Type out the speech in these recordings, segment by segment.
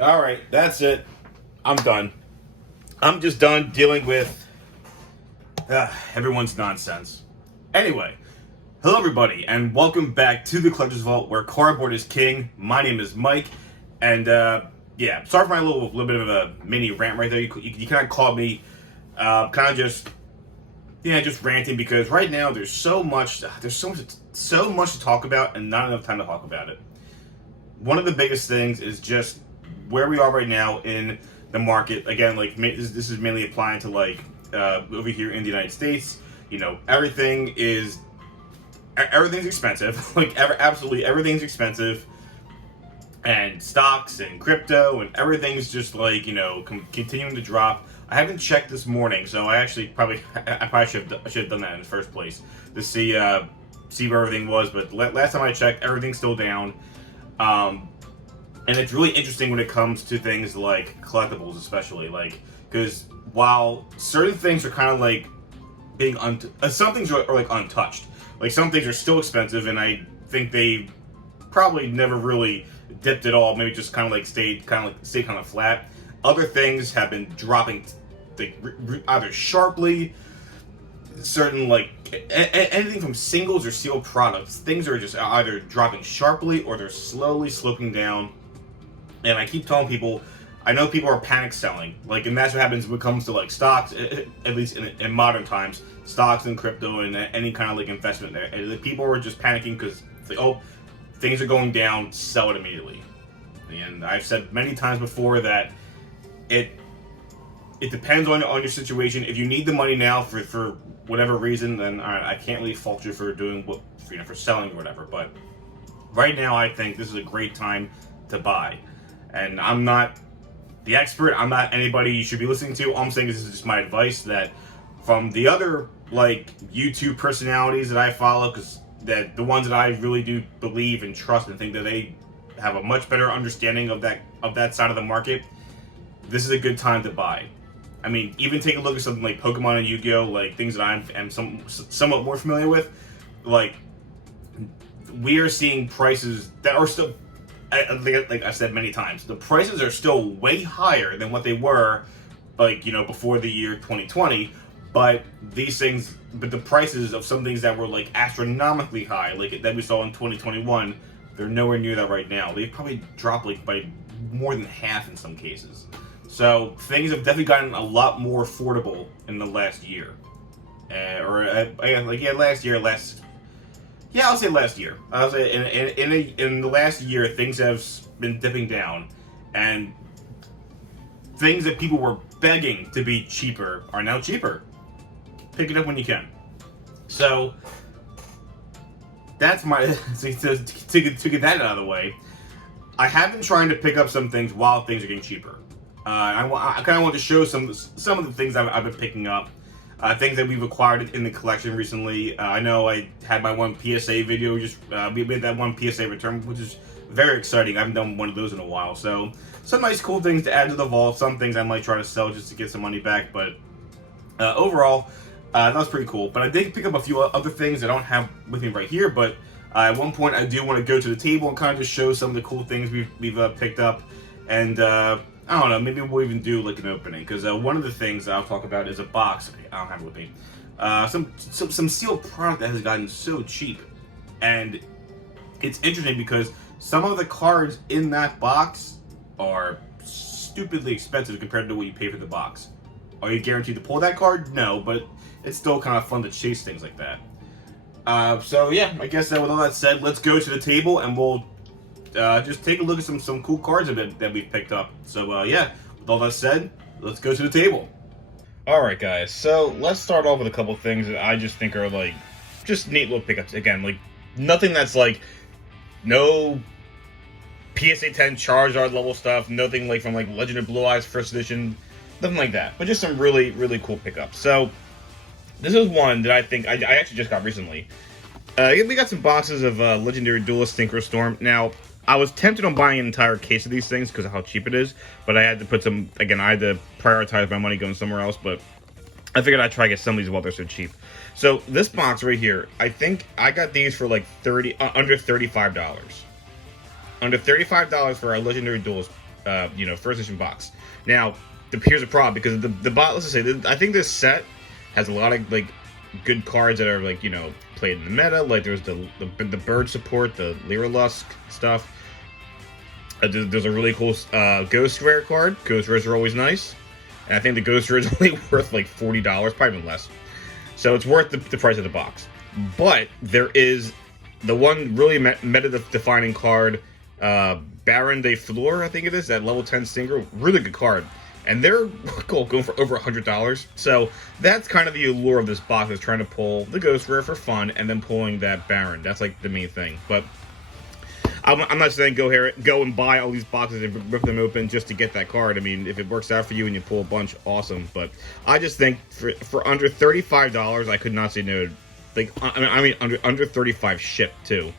Alright, that's it. I'm done. I'm just done dealing with everyone's nonsense. Anyway, hello everybody, and welcome back to the Collector's Vault, where cardboard is king. My name is Mike, and yeah, sorry for my little bit of a mini rant right there. You kind of caught me kind of just ranting because right now there's so much to talk about and not enough time to talk about it. One of the biggest things is just where we are right now in the market. Again, like this is mainly applying to like over here in the United States. You know, everything's expensive. Like absolutely everything's expensive, and stocks and crypto and everything's just like continuing to drop. I haven't checked this morning, so I probably should have done that in the first place to see where everything was. But last time I checked, everything's still down. And it's really interesting when it comes to things like collectibles, especially because while certain things are kind of like being some things are like untouched. Like some things are still expensive, and I think they probably never really dipped at all. Maybe just kind of like stayed kind of flat. Other things have been dropping, like either sharply. Certain anything from singles or sealed products, things are just either dropping sharply or they're slowly sloping down. And I keep telling people, I know people are panic selling, and that's what happens when it comes to like stocks, at least in modern times, stocks and crypto and any kind of like investment there. And the people are just panicking because it's like, oh, things are going down, sell it immediately. And I've said many times before that it depends on your situation. If you need the money now for whatever reason, then I can't really fault you for doing for selling or whatever. But right now, I think this is a great time to buy. And I'm not the expert. I'm not anybody you should be listening to. All I'm saying is this is just my advice that from the other YouTube personalities that I follow, because that the ones that I really do believe and trust and think that they have a much better understanding of that side of the market. This is a good time to buy. I mean, even take a look at something like Pokemon and Yu-Gi-Oh, like things that I am somewhat more familiar with. Like, we are seeing prices that are still, like I said many times, the prices are still way higher than what they were, before the year 2020. But the prices of some things that were like astronomically high, like that we saw in 2021, they're nowhere near that right now. They've probably dropped by more than half in some cases. So things have definitely gotten a lot more affordable in the last year, I'll say last year. I'll say in the last year, things have been dipping down, and things that people were begging to be cheaper are now cheaper. Pick it up when you can. So that's my to get that out of the way. I have been trying to pick up some things while things are getting cheaper. I kind of want to show some of the things I've been picking up, things that we've acquired in the collection recently. I know I had my one PSA video, we made that one PSA return, which is very exciting. I haven't done one of those in a while, so some nice cool things to add to the vault. Some things I might try to sell just to get some money back, but overall, that was pretty cool. But I did pick up a few other things I don't have with me right here, but at one point I do want to go to the table and kind of just show some of the cool things we've picked up, and I don't know, maybe we'll even do like an opening, because one of the things I'll talk about is a box. Okay, I don't have it with me. Some sealed product that has gotten so cheap, and it's interesting because some of the cards in that box are stupidly expensive compared to what you pay for the box. Are you guaranteed to pull that card? No, but it's still kind of fun to chase things like that. So yeah, I guess with all that said, let's go to the table and we'll just take a look at some cool cards that we've picked up. So yeah, with all that said, let's go to the table. Alright guys, so let's start off with a couple things that I just think are just neat little pickups. Again, nothing that's no PSA 10 Charizard level stuff, nothing from Legend of Blue Eyes First Edition, nothing like that, but just some really, really cool pickups. So this is one that I think I actually just got recently. We got some boxes of Legendary Duelist Synchro Storm. Now, I was tempted on buying an entire case of these things because of how cheap it is, but I had to put some, again, I had to prioritize my money going somewhere else, but I figured I'd try to get some of these while they're so cheap. So this box right here, I think I got these for under $35. Under $35 for our Legendary Duelist first edition box. Now, here's a problem because the box. Let's just say, I think this set has a lot of like good cards that are like played in the meta. Like there's the bird support, the Lyrilusk stuff. There's a really cool Ghost Rare card. Ghost Rares are always nice. And I think the Ghost Rare is only worth like $40, probably even less. So it's worth the price of the box. But there is the one really meta-defining card, Baron de Fleur, I think it is, that level 10 Stinger. Really good card. And they're going for over $100. So that's kind of the allure of this box, is trying to pull the Ghost Rare for fun and then pulling that Baron. That's like the main thing. But I'm not saying go and buy all these boxes and rip them open just to get that card. I mean, if it works out for you and you pull a bunch, awesome. But I just think for under $35, I could not say no. Like I mean under 35 shipped too,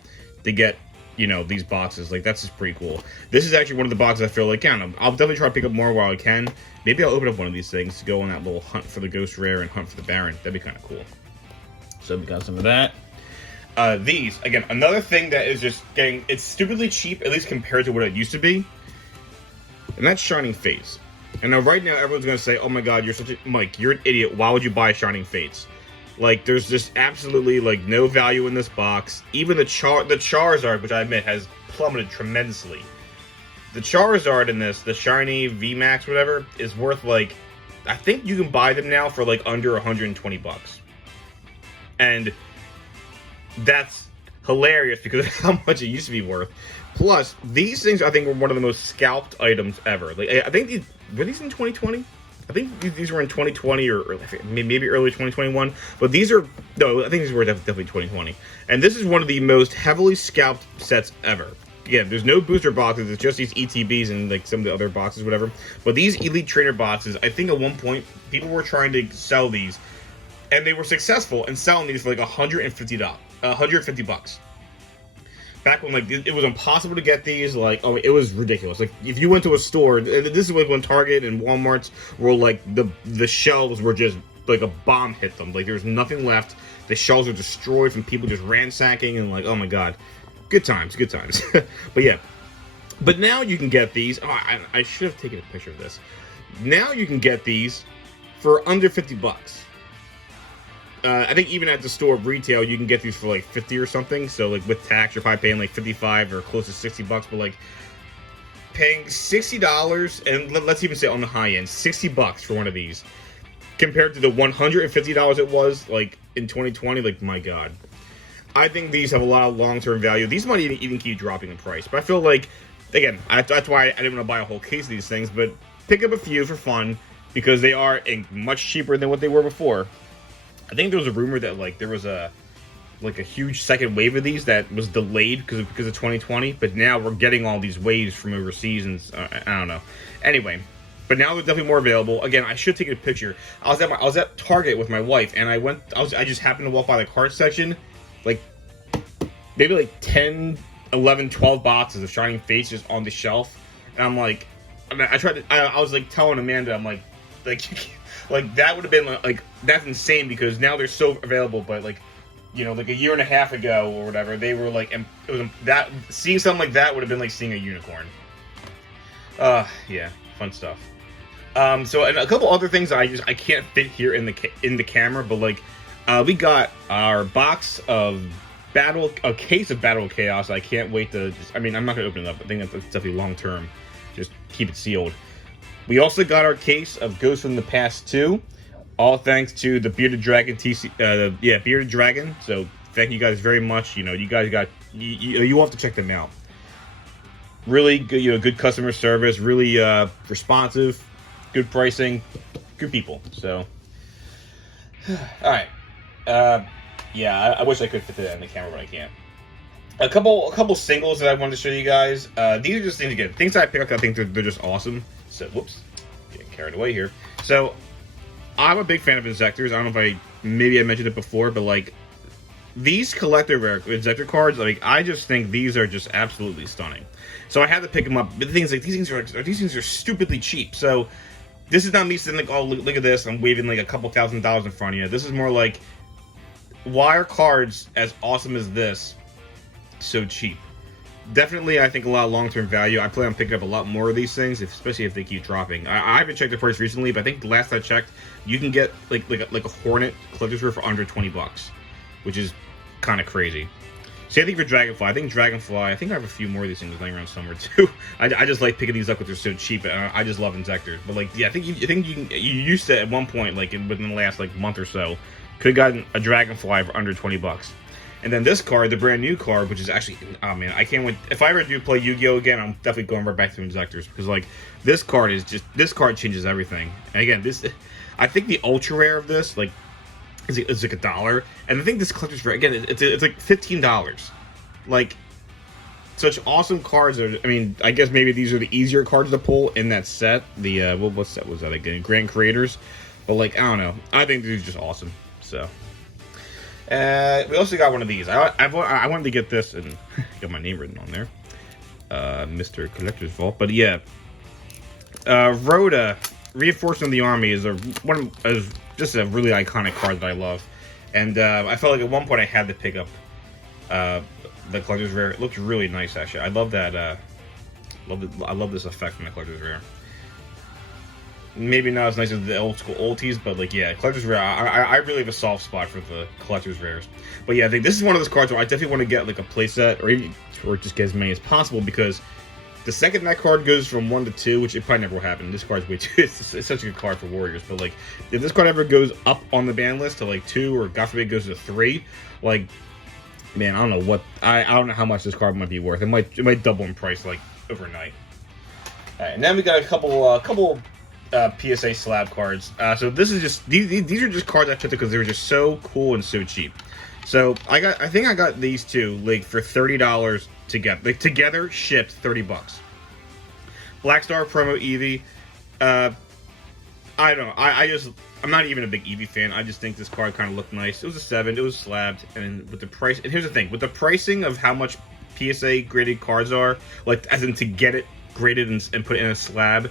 to get these boxes. Like that's just pretty cool. This is actually one of the boxes I feel like I'll definitely try to pick up more while I can. Maybe I'll open up one of these things to go on that little hunt for the Ghost Rare and hunt for the Baron. That'd be kind of cool. So we got some of that. These, again, another thing that is just it's stupidly cheap, at least compared to what it used to be, and that's Shining Fates. And now right now everyone's going to say, oh my god, Mike, you're an idiot, why would you buy Shining Fates? Like, there's just absolutely, like, no value in this box. Even the Charizard, which I admit has plummeted tremendously. The Charizard in this, the Shiny VMAX, whatever, is worth, like, I think you can buy them now for, like, under $120. And that's hilarious because of how much it used to be worth. Plus, these things I think were one of the most scalped items ever. Like, I think were these in 2020? I think these were in 2020 or maybe early 2021. But these are I think these were definitely 2020. And this is one of the most heavily scalped sets ever. Again, there's no booster boxes. It's just these ETBs and like some of the other boxes, whatever. But these Elite Trainer boxes, I think at one point people were trying to sell these, and they were successful in selling these for like $150. Back when like it was impossible to get these, like it was ridiculous. Like if you went to a store, this is like when Target and Walmart's were like the shelves were just like a bomb hit them. Like there was nothing left. The shelves were destroyed from people just ransacking and like, oh my god, good times. But yeah, but now you can get these. Oh, I should have taken a picture of this. Now you can get these for under $50. I think even at the store retail, you can get these for like 50 or something. So like with tax, you're probably paying like 55 or close to $60. But like paying $60, and let's even say on the high end, $60 for one of these, compared to the $150 it was like in 2020. Like my god, I think these have a lot of long-term value. These might even keep dropping in price. But I feel like, again, that's why I didn't want to buy a whole case of these things. But pick up a few for fun because they are much cheaper than what they were before. I think there was a rumor that like there was a huge second wave of these that was delayed because of 2020, but now we're getting all these waves from overseas, and I don't know. Anyway, but now they're definitely more available. Again, I should take a picture. I was at Target with my wife, and I just happened to walk by the cart section, like maybe like 10, 11, 12 boxes of Shining Fates just on the shelf, and I'm like, I was like telling Amanda, I'm like like that would have been like that's insane because now they're so available. But like like a year and a half ago or whatever, they were like, and it was that seeing something like that would have been like seeing a unicorn. Yeah, fun stuff. So and a couple other things that I can't fit here in the camera, but like we got our box of a case of Battle of Chaos. I can't wait to I'm not gonna open it up. I think that's definitely long term. Just keep it sealed. We also got our case of Ghosts from the Past 2, all thanks to the Bearded Dragon Bearded Dragon. So thank you guys very much. You guys got you have to check them out. Really good, good customer service, really responsive, good pricing, good people. So, all right, yeah, I wish I could fit that in the camera, but I can't. A couple singles that I wanted to show you guys. These are just things that I pick up. I think they're just awesome. So, whoops, getting carried away here. So, I'm a big fan of Injectors. I don't know if maybe I mentioned it before, but like these collector rare Injector cards, like I just think these are just absolutely stunning. So I had to pick them up. But the things like these things are stupidly cheap. So this is not me saying like, oh look at this, I'm waving like a couple $1,000s in front of you. This is more like, why are cards as awesome as this so cheap? definitely, I think a lot of long-term value. I plan on picking up a lot more of these things, especially if they keep dropping. I haven't checked the price recently, but I think the last I checked, you can get like a Hornet collector's rare for under $20, which is kind of crazy. Same thing for Dragonfly. I think I have a few more of these things lying around somewhere too. I just like picking these up because they're so cheap, and I just love Injectors. But like, yeah, I think you used to at one point, like within the last like month or so, could have gotten a Dragonfly for under $20. And then this card, the brand new card, which is actually, oh man, I can't wait. If I ever do play Yu-Gi-Oh again, I'm definitely going right back to Injectors, because like this card changes everything. And again, I think the ultra rare of this like is like $1, and I think this collector's rare again, it's like $15. Like, such awesome cards. I mean, I guess maybe these are the easier cards to pull in that set. The what set was that again? Grand Creators. But like, I don't know. I think these are just awesome. So. We also got one of these. I wanted to get this and got my name written on there, Mr. Collector's Vault. But yeah, Rhoda, Reinforcement of the Army is just a really iconic card that I love, and I felt like at one point I had to pick up the Collector's Rare. It looks really nice, actually. I love that. I love this effect from the Collector's Rare. Maybe not as nice as the old school ulties, but like, yeah, Collector's Rare, I really have a soft spot for the Collector's Rares. But yeah, I think this is one of those cards where I definitely want to get like a playset, or just get as many as possible, because the second that card goes from 1 to 2, which it probably never will happen, this card's way too, it's such a good card for Warriors, but like, if this card ever goes up on the ban list to like 2, or God forbid goes to 3, like, man, I don't know I don't know how much this card might be worth. It might double in price like overnight. Alright, and then we got a couple PSA slab cards. So this is just these are just cards I picked up because they were just so cool and so cheap. So I think I got these two like for $30 to get, like together shipped $30. Black Star promo Eevee. I don't know. I'm not even a big Eevee fan. I just think this card kind of looked nice. It was a 7. It was slabbed, and with the price. And here's the thing: with the pricing of how much PSA graded cards are, like as in to get it graded and put it in a slab.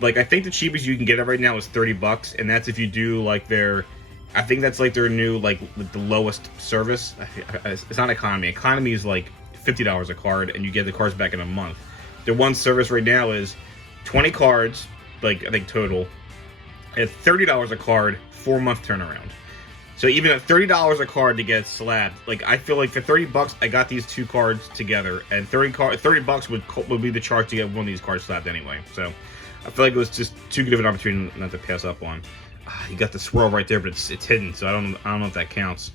Like, I think the cheapest you can get it right now is $30, and that's if you do like I think that's like their new like the lowest service. It's not economy. Economy is like $50 a card, and you get the cards back in a month. Their one service right now is 20 cards, like I think total, at $30 a card, 4-month turnaround. So even at $30 a card to get slabbed, like I feel like for $30 I got these two cards together, and $30 would be the charge to get one of these cards slabbed anyway. So I feel like it was just too good of an opportunity not to pass up on. You got the swirl right there, but it's hidden, so I don't know if that counts.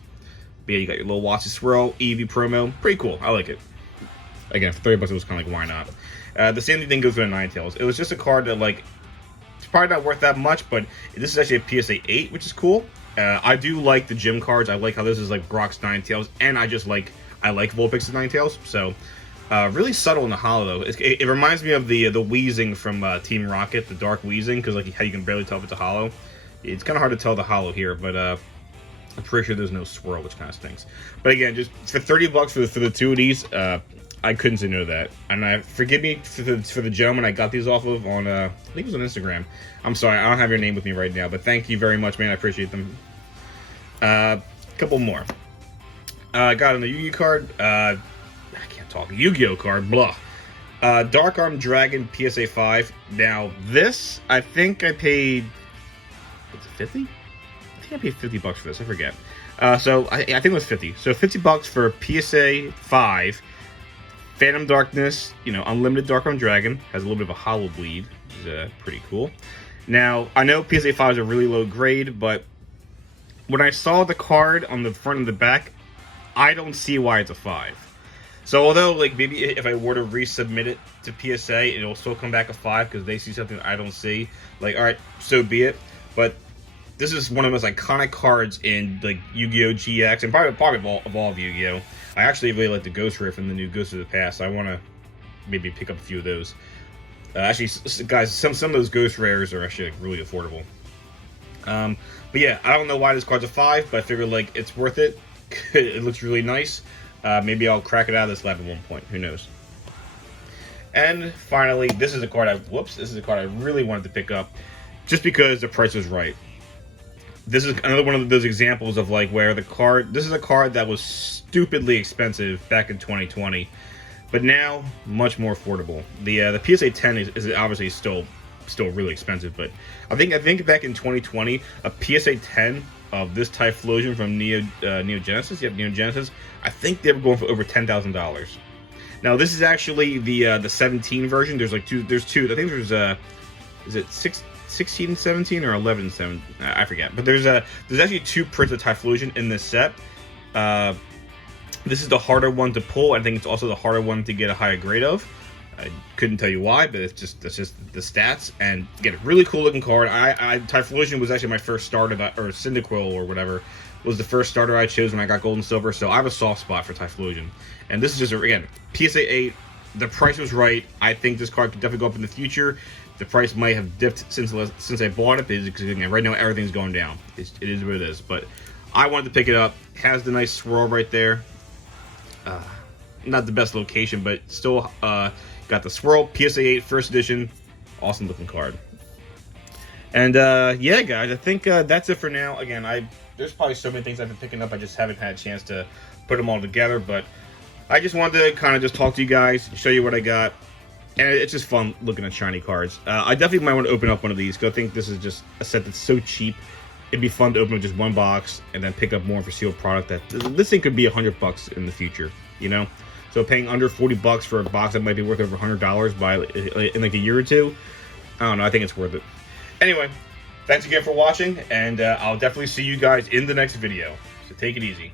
But yeah, you got your little Watsy swirl, Eevee promo, pretty cool. I like it. Again, for $30 it was kind of like, why not? The same thing goes with the Ninetales. It was just a card that like it's probably not worth that much, but this is actually a PSA 8, which is cool. I do like the gym cards. I like how this is like Brock's Ninetales, and I like Vulpix's Ninetales. So really subtle in the holo though. It reminds me of the Weezing from Team Rocket, the dark Weezing, because like how you can barely tell if it's a holo. It's kind of hard to tell the holo here, but I'm pretty sure there's no swirl, which kind of stinks. But again, just for $30 for the two of these, I couldn't say no to that. And forgive me for the gentleman I got these off of on I think it was on Instagram. I'm sorry, I don't have your name with me right now, but thank you very much, man. I appreciate them. Couple more. I got on the Yu-Gi-Oh card. I can't talk. Yu-Gi-Oh card. Blah. Dark Arm Dragon PSA 5. Now this, I think I paid. What's it, 50? I think I paid $50 for this. I forget. So I think it was 50. So $50 for PSA 5. Phantom Darkness, unlimited Dark Arm Dragon, has a little bit of a hollow bleed, which is pretty cool. Now, I know PSA 5 is a really low grade, but when I saw the card on the front and the back, I don't see why it's a 5. So although, like, maybe if I were to resubmit it to PSA, it'll still come back a 5 because they see something I don't see. Like, alright, so be it. But this is one of the most iconic cards in, like, Yu-Gi-Oh! GX, and probably of all of Yu-Gi-Oh! I actually really like the Ghost Rare from the new Ghost of the Past, so I want to maybe pick up a few of those. Actually, guys, some of those Ghost Rares are actually like, really affordable. But yeah, I don't know why this card's a 5, but I figured like it's worth it. It looks really nice. Maybe I'll crack it out of this lab at one point. Who knows? And finally, this is a card I really wanted to pick up, just because the price was right. This is another one of those examples of like where this is a card that was stupidly expensive back in 2020, but now much more affordable. The PSA 10 is obviously still really expensive, but I think back in 2020, a PSA 10 of this Typhlosion from Neo Genesis, Neo Genesis, I think they were going for over $10,000. Now this is actually the 17 version. There's two. I think there's is it 16, 17 or 11, 7? I forget. But there's actually 2 prints of Typhlosion in this set. This is the harder one to pull. I think it's also the harder one to get a higher grade of. I couldn't tell you why, but that's just the stats. And get a really cool looking card. Typhlosion was actually my first starter, or Cyndaquil or whatever was the first starter I chose when I got Gold and Silver. So I have a soft spot for Typhlosion. And this is just again PSA 8. The price was right. I think this card could definitely go up in the future. The price might have dipped since I bought it, because again, right now everything's going down. It is what it is. But I wanted to pick it up. It has the nice swirl right there. Not the best location, but still got the swirl. PSA 8 first edition, awesome looking card. And yeah, guys, I think that's it for now. Again, there's probably so many things I've been picking up. I just haven't had a chance to put them all together, but I just wanted to kind of just talk to you guys, show you what I got. And it's just fun looking at shiny cards. I definitely might want to open up one of these, because I think this is just a set that's so cheap. It'd be fun to open up just one box and then pick up more for sealed product. This thing could be $100 in the future, you know? So paying under $40 for a box that might be worth over $100 in like a year or two, I don't know, I think it's worth it. Anyway, thanks again for watching, and I'll definitely see you guys in the next video. So take it easy.